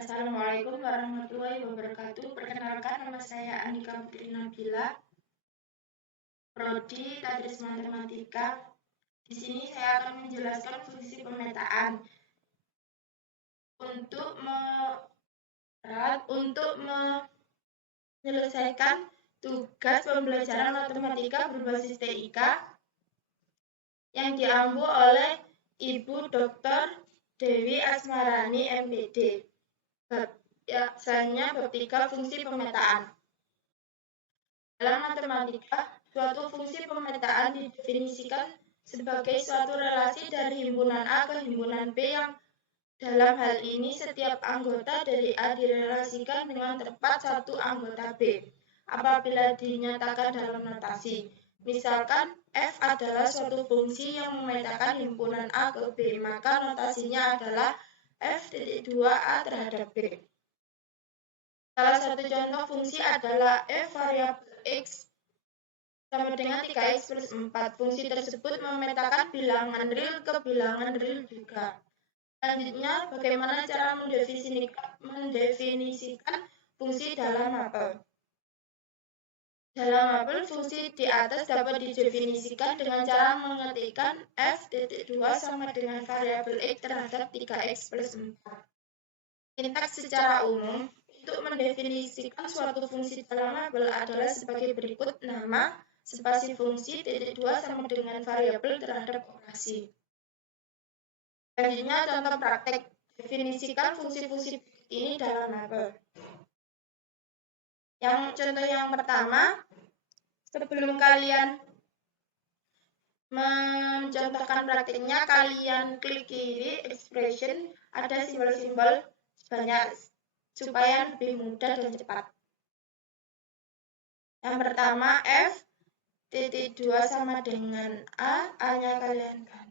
Assalamualaikum warahmatullahi wabarakatuh. Perkenalkan, nama saya Andika Putri Nabila, Prodi Tadris Matematika. Di sini saya akan menjelaskan fungsi pemetaan. Untuk menyelesaikan tugas pembelajaran matematika berbasis TIK yang diampu oleh Ibu Dr. Dewi Asmarani, MPD. Biasanya bab 3 fungsi pemetaan. Dalam matematika, suatu fungsi pemetaan didefinisikan sebagai suatu relasi dari himpunan A ke himpunan B yang dalam hal ini setiap anggota dari A direlasikan dengan tepat satu anggota B apabila dinyatakan dalam notasi. Misalkan F adalah suatu fungsi yang memetakan himpunan A ke B, maka notasinya adalah F.2A terhadap B. Salah satu contoh fungsi adalah F variabel X sama dengan 3X plus 4. Fungsi tersebut memetakan bilangan real ke bilangan real juga. Selanjutnya, bagaimana cara mendefinisikan fungsi dalam mapel? Dalam mapel, fungsi di atas dapat didefinisikan dengan cara mengetikkan F.2 sama dengan variabel X terhadap 3X plus 4. Sintaks secara umum, untuk mendefinisikan suatu fungsi dalam mapel adalah sebagai berikut: nama, spasi fungsi, titik 2 sama dengan variabel terhadap operasi. Selanjutnya, contoh praktek. Definisikan fungsi-fungsi ini dalam mapel. Contoh yang pertama, sebelum kalian mencontohkan prakteknya, kalian klik kiri expression, ada simbol-simbol banyak supaya lebih mudah dan cepat. Yang pertama, F.2 sama dengan A-nya kalian kan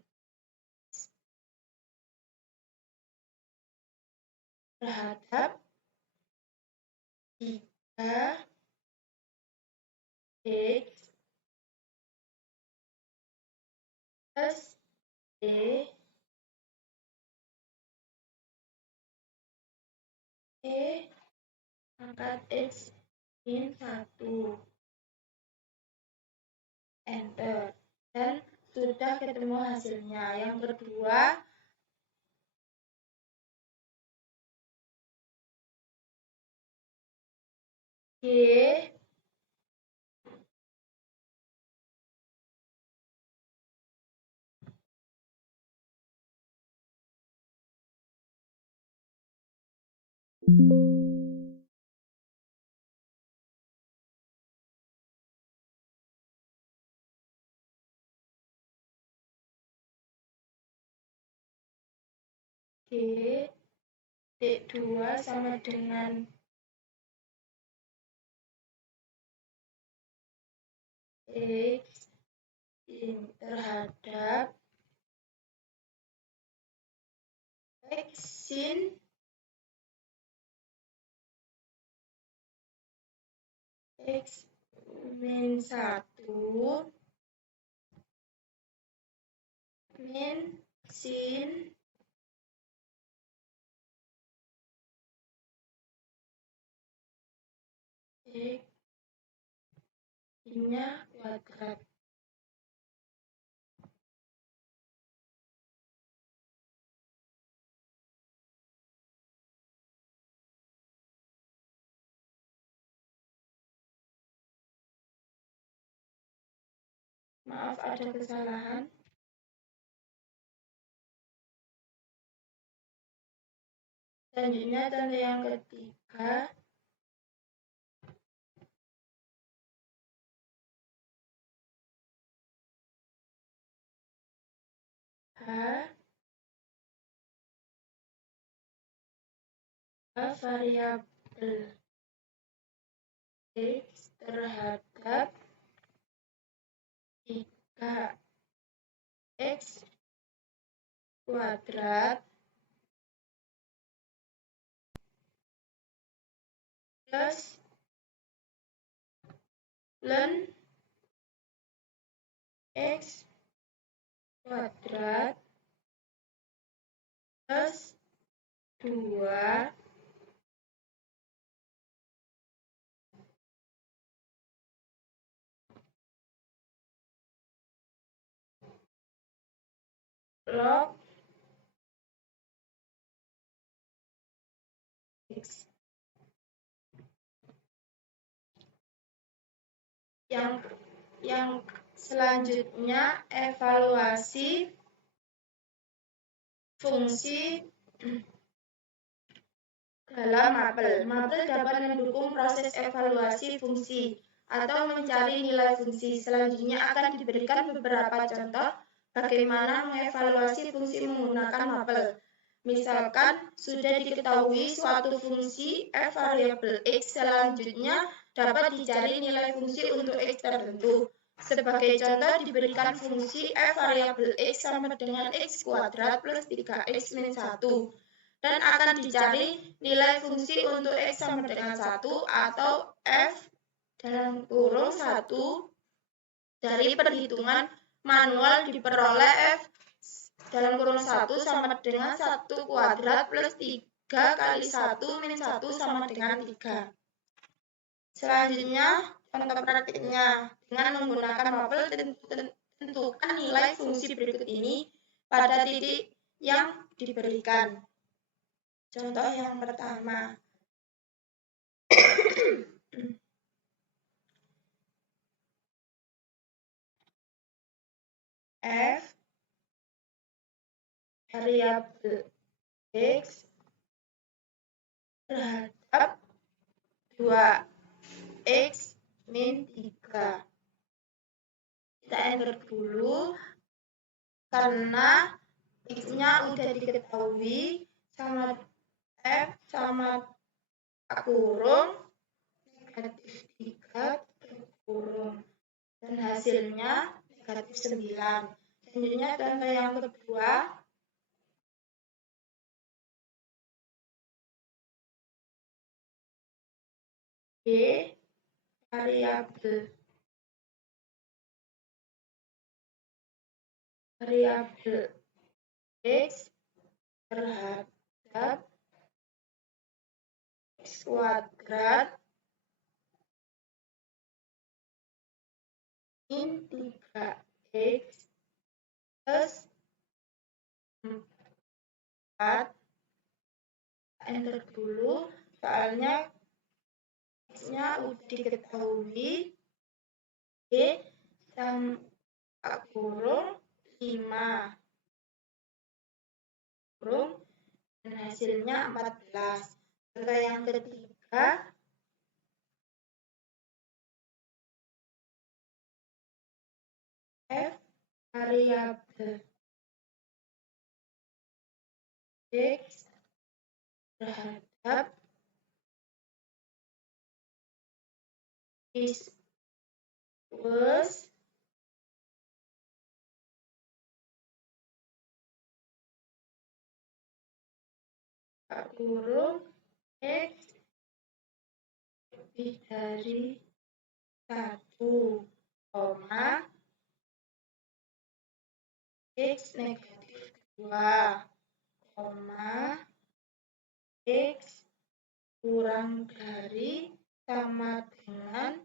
terhadap 3X plus B pangkat X min 1. Enter. Dan sudah ketemu hasilnya. Yang kedua, G T2 sama dengan X terhadap X sin X min 1 min sin X nya kuadrat. Maaf, ada kesalahan. Selanjutnya, tanda yang ketiga, variabel X terhadap 3X kuadrat plus ln X kuadrat plus 2 log X. Yang selanjutnya evaluasi fungsi dalam mapel. Mapel dapat mendukung proses evaluasi fungsi atau mencari nilai fungsi. Selanjutnya akan diberikan beberapa contoh bagaimana mengevaluasi fungsi menggunakan mapel. Misalkan sudah diketahui suatu fungsi f variabel x, selanjutnya dapat dicari nilai fungsi untuk x tertentu. Sebagai contoh diberikan fungsi f variabel x sama dengan x kuadrat plus 3x min 1. Dan akan dicari nilai fungsi untuk x sama dengan 1 atau f dalam kurung 1 dari perhitungan manual diperoleh f dalam kurung 1 sama dengan 1 kuadrat plus 3 kali 1 min 1 sama dengan 3. Selanjutnya, contoh praktiknya. Dengan menggunakan mapel, tentukan nilai fungsi berikut ini pada titik yang diberikan. Contoh yang pertama. F variabel X terhadap 2X min 3. Kita enter dulu karena X-nya udah diketahui sama F sama kurung negatif 3 kurung dan hasilnya negatif 9. Selanjutnya contoh yang kedua. B variabel X terhadap X kuadrat min 3X plus 4. Enter dulu, soalnya X-nya udah diketahui. B sama kurung 5 kurung dan hasilnya 14. Contoh yang ketiga. F variabel X terhadap X plus kurung X lebih dari 1, X negatif 2, X kurang dari sama dengan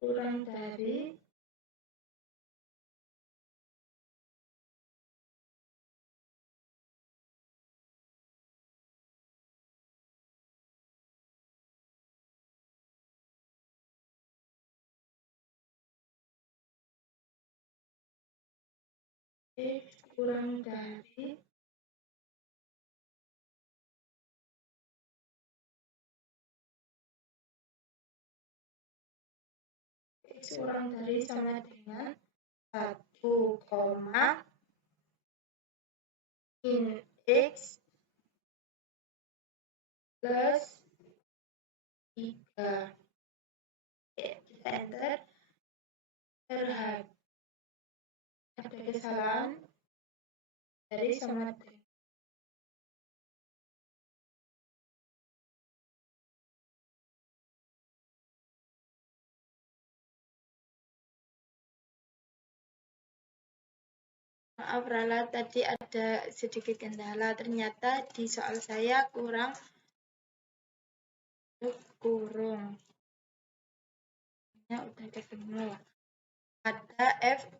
kurang dari X kurang dari sama dengan 1, min X plus 3. Kita enter. Terhadap ada kesalahan dari sama dengan maaf Rala, tadi ada sedikit kendala. Ternyata di soal saya kurang kurung. F-nya udah ketemu. Ada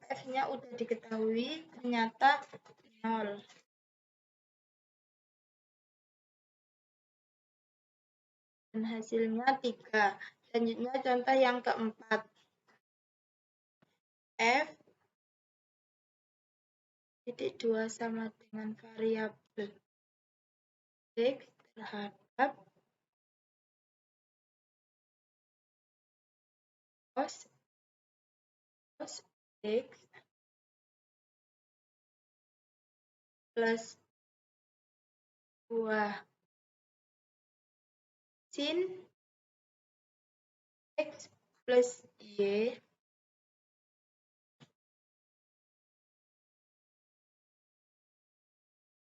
F-nya udah diketahui, ternyata 0. Dan hasilnya 3. Selanjutnya contoh yang keempat. F titik 2 sama dengan variabel X terhadap cos X plus 2 sin X plus Y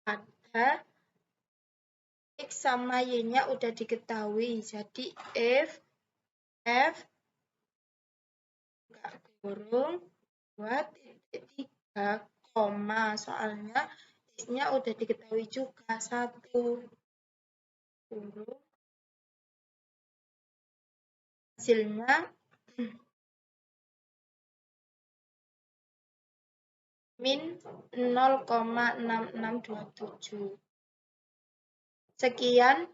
pada X sama Y-nya udah diketahui. Jadi F kurung 2.3, soalnya X-nya udah diketahui juga 1 kurung hasilnya min 0,6627. Sekian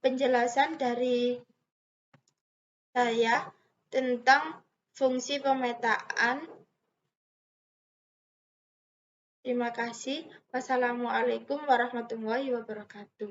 penjelasan dari saya tentang fungsi pemetaan. Terima kasih. Wassalamualaikum warahmatullahi wabarakatuh.